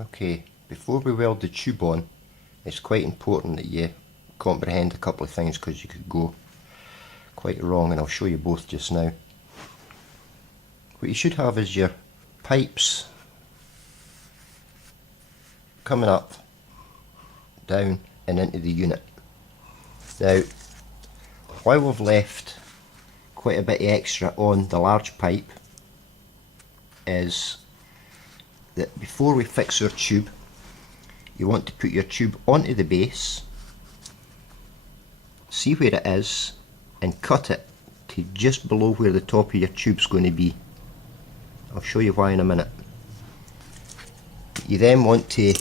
Okay, before we weld the tube on, it's quite important that you comprehend a couple of things, because you could go quite wrong, and I'll show you both just now. What you should have is your pipes coming up, down and into the unit. Now, why we've left quite a bit extra on the large pipe is that before we fix our tube, you want to put your tube onto the base, see where it is, and cut it to just below where the top of your tube's going to be. I'll show you why in a minute. You then want to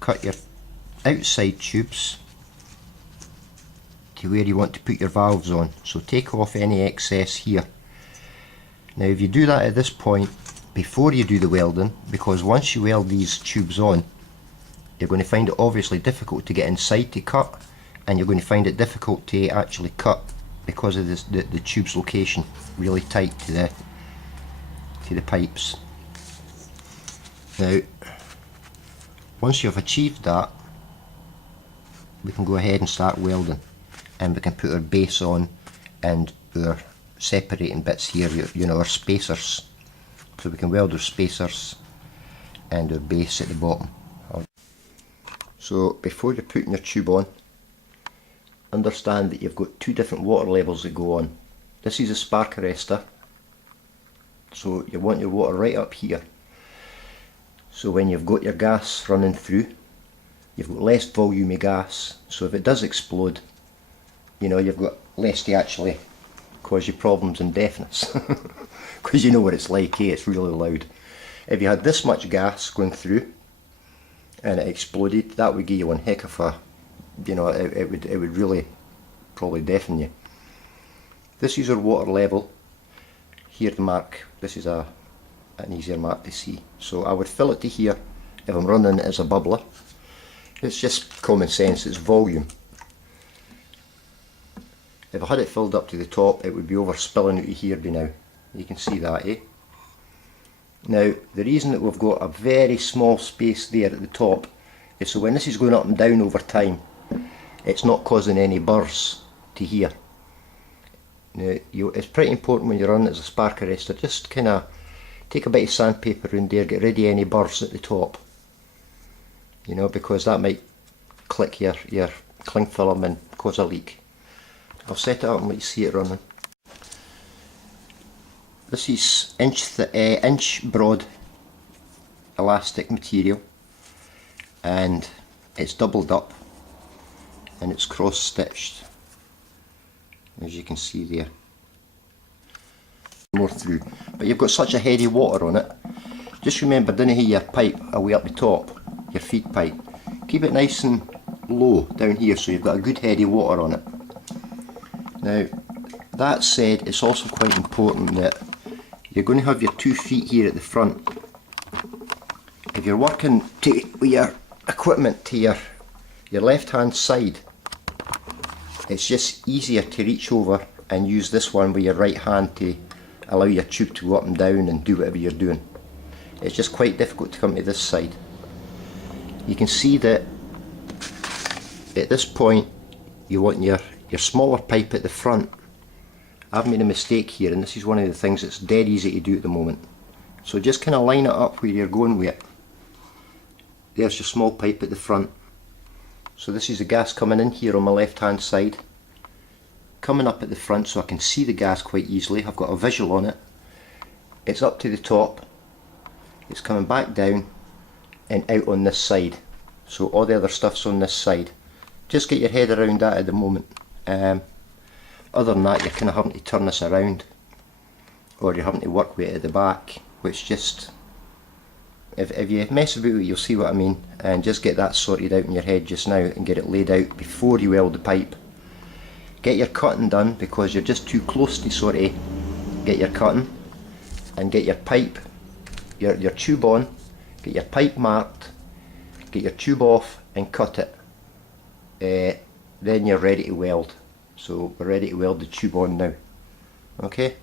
cut your outside tubes to where you want to put your valves on. So take off any excess here. Now if you do that at this point before you do the welding, because once you weld these tubes on, you're going to find it obviously difficult to get inside to cut, and you're going to find it difficult to actually cut because of this, the tube's location really tight to the pipes. Now once you've achieved that, we can go ahead and start welding, and we can put our base on and our separating bits here, you know, our spacers. So we can weld our spacers and our base at the bottom. So before you're putting your tube on, understand that you've got two different water levels that go on. This is a spark arrestor, so you want your water right up here. So when you've got your gas running through, you've got less volume of gas, so if it does explode, you know, you've got less to actually cause you problems and deafness. Because you know what it's like, eh? It's really loud. If you had this much gas going through and it exploded, that would give you one heck of a, you know, it would really probably deafen you. This is our water level. Here the mark, this is an easier mark to see. So I would fill it to here if I'm running it as a bubbler. It's just common sense, it's volume. If I had it filled up to the top, it would be over spilling out of here by now. You can see that, eh? Now, the reason that we've got a very small space there at the top is so when this is going up and down over time, it's not causing any burrs to here. Now, it's pretty important when you're running it as a spark arrestor, just kind of take a bit of sandpaper around there, get rid of any burrs at the top. You know, because that might click your cling film and cause a leak. I'll set it up and let you see it running. This is inch broad elastic material, and it's doubled up and it's cross stitched, as you can see there. More through, but you've got such a heady water on it. Just remember, don't hear your pipe away up the top, your feed pipe. Keep it nice and low down here so you've got a good heady water on it. Now, that said, it's also quite important that you're going to have your 2 feet here at the front. If you're working with your equipment to your left hand side, it's just easier to reach over and use this one with your right hand to allow your tube to go up and down and do whatever you're doing. It's just quite difficult to come to this side. You can see that at this point you want your smaller pipe at the front. I've made a mistake here, and this is one of the things that's dead easy to do at the moment. So just kind of line it up where you're going with it. There's your small pipe at the front. So this is the gas coming in here on my left hand side, coming up at the front so I can see the gas quite easily. I've got a visual on it. It's up to the top, it's coming back down and out on this side. So all the other stuff's on this side. Just get your head around that at the moment. Other than that, you're kind of having to turn this around, or you're having to work with it at the back, which just, if you mess about it, you'll see what I mean, and just get that sorted out in your head just now and get it laid out before you weld the pipe. Get your cutting done, because you're just too close to sort of get your cutting, and get your pipe, your tube on, get your pipe marked, get your tube off and cut it. Then you're ready to weld. So we're ready to weld the tube on now. Okay.